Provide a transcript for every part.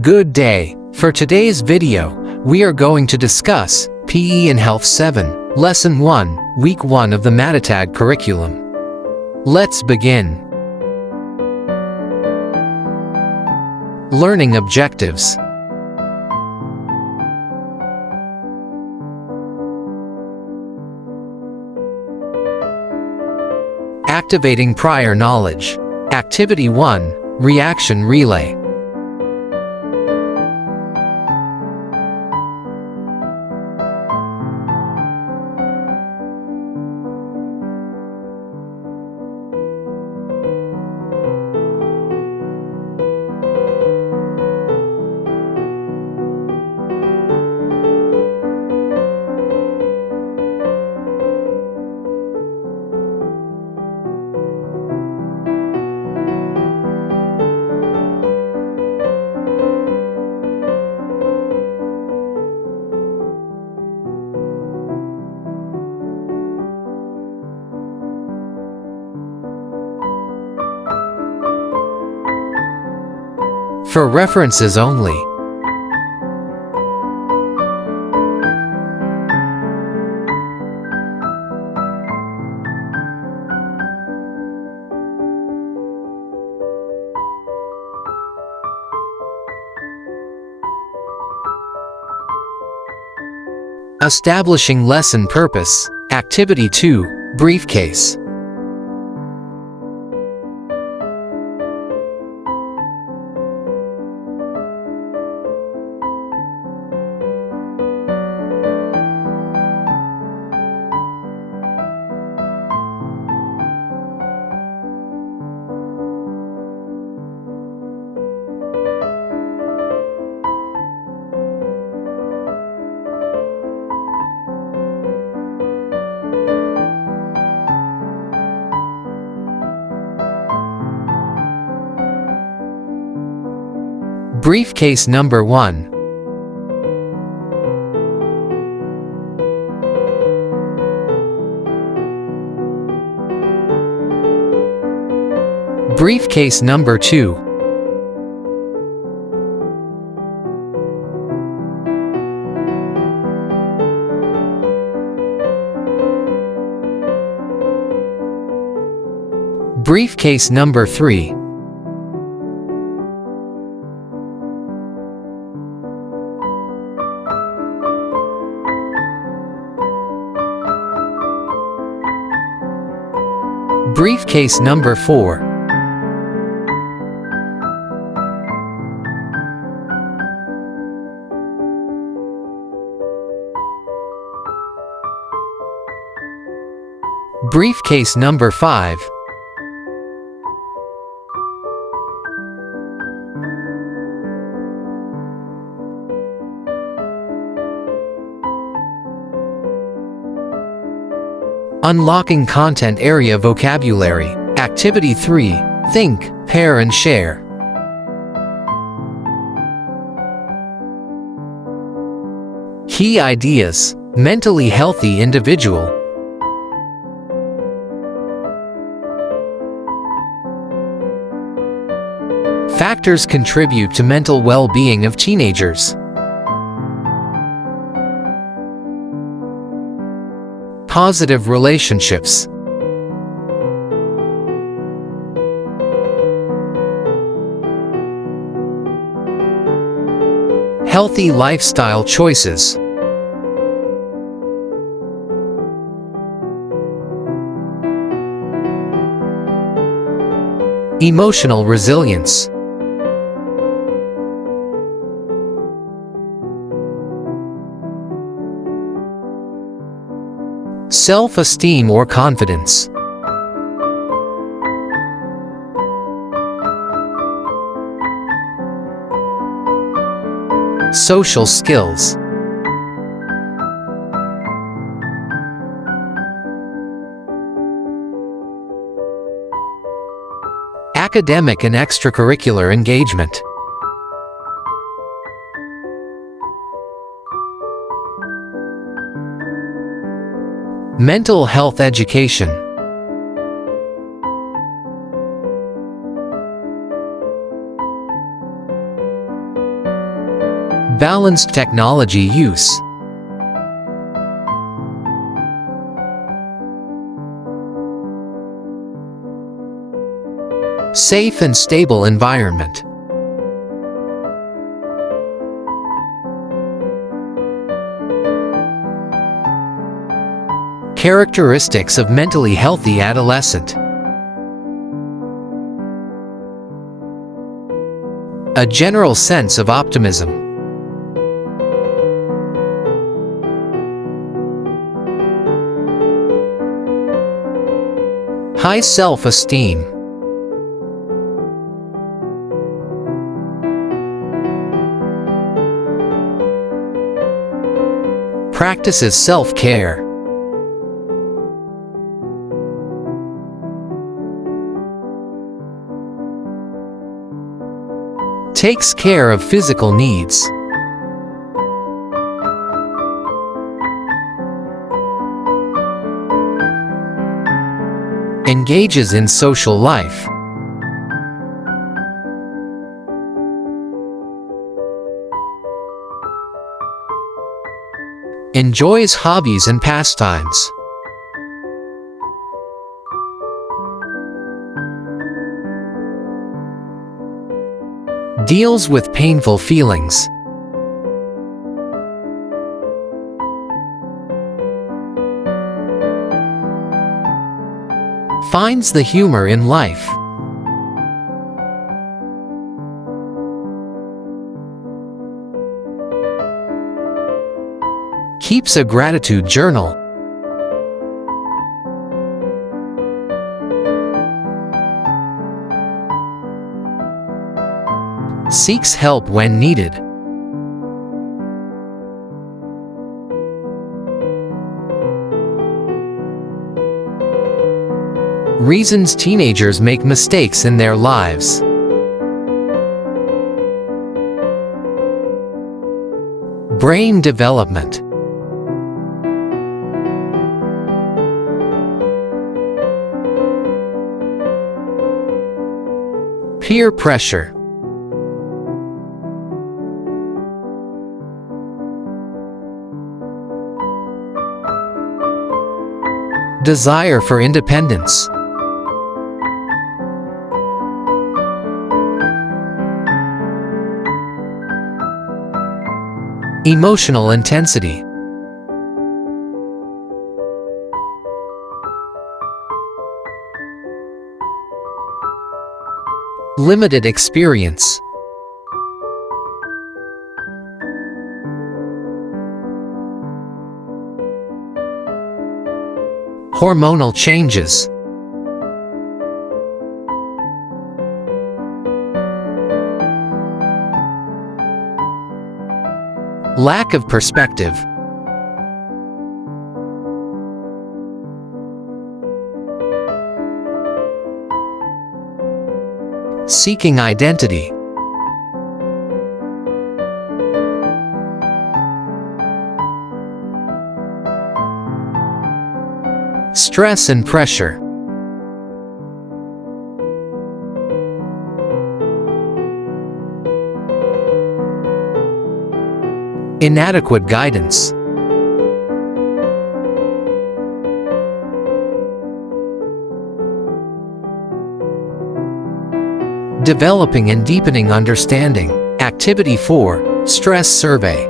Good day. For today's video, we are going to discuss PE and Health 7, Lesson 1, Week 1 of the Matatag curriculum. Let's begin. Learning objectives. Activating prior knowledge. Activity 1, Reaction Relay. For references only. Establishing lesson purpose. Activity 2, Briefcase. Briefcase number 1. Briefcase number 2. Briefcase number 3. Briefcase number 4. Briefcase number 5. Unlocking content area vocabulary. Activity 3, Think, Pair and Share. Key ideas. Mentally healthy individual. Factors contribute to mental well-being of teenagers. Positive relationships. Healthy lifestyle choices. Emotional resilience. Self-esteem or confidence. Social skills. Academic and extracurricular engagement. Mental health education. Balanced technology use. Safe and stable environment. Characteristics of mentally healthy adolescent. A general sense of optimism. High self-esteem. Practices self-care. Takes care of physical needs. Engages in social life. Enjoys hobbies and pastimes. Deals with painful feelings. Finds the humor in life. Keeps a gratitude journal. Seeks help when needed. Reasons teenagers make mistakes in their lives. Brain development. Peer pressure. Desire for independence. Emotional intensity. Limited experience. Hormonal changes. Lack of perspective. Seeking identity. Stress and pressure. Inadequate guidance. Developing and deepening understanding. Activity 4, Stress Survey.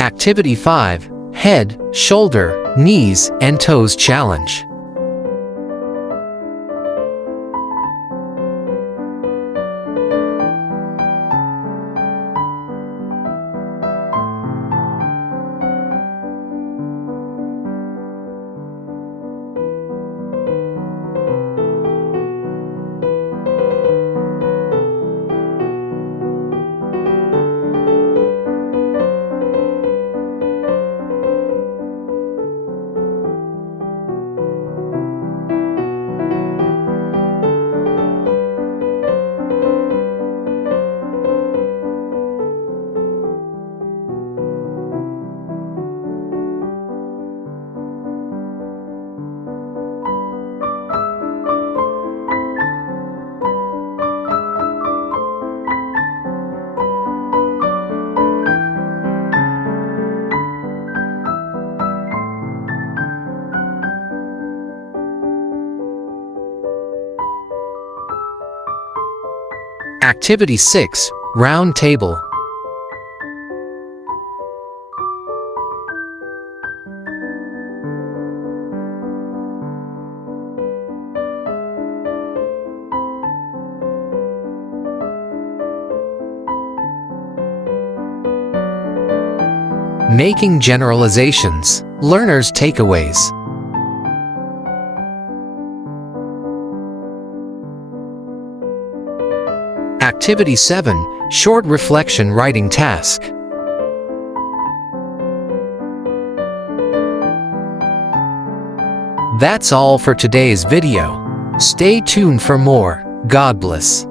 Activity 5, Head, shoulder, knees, and toes challenge. Activity 6. Round Table. Making generalizations. Learners' takeaways. Activity 7. Short reflection writing task. That's all for today's video. Stay tuned for more. God bless.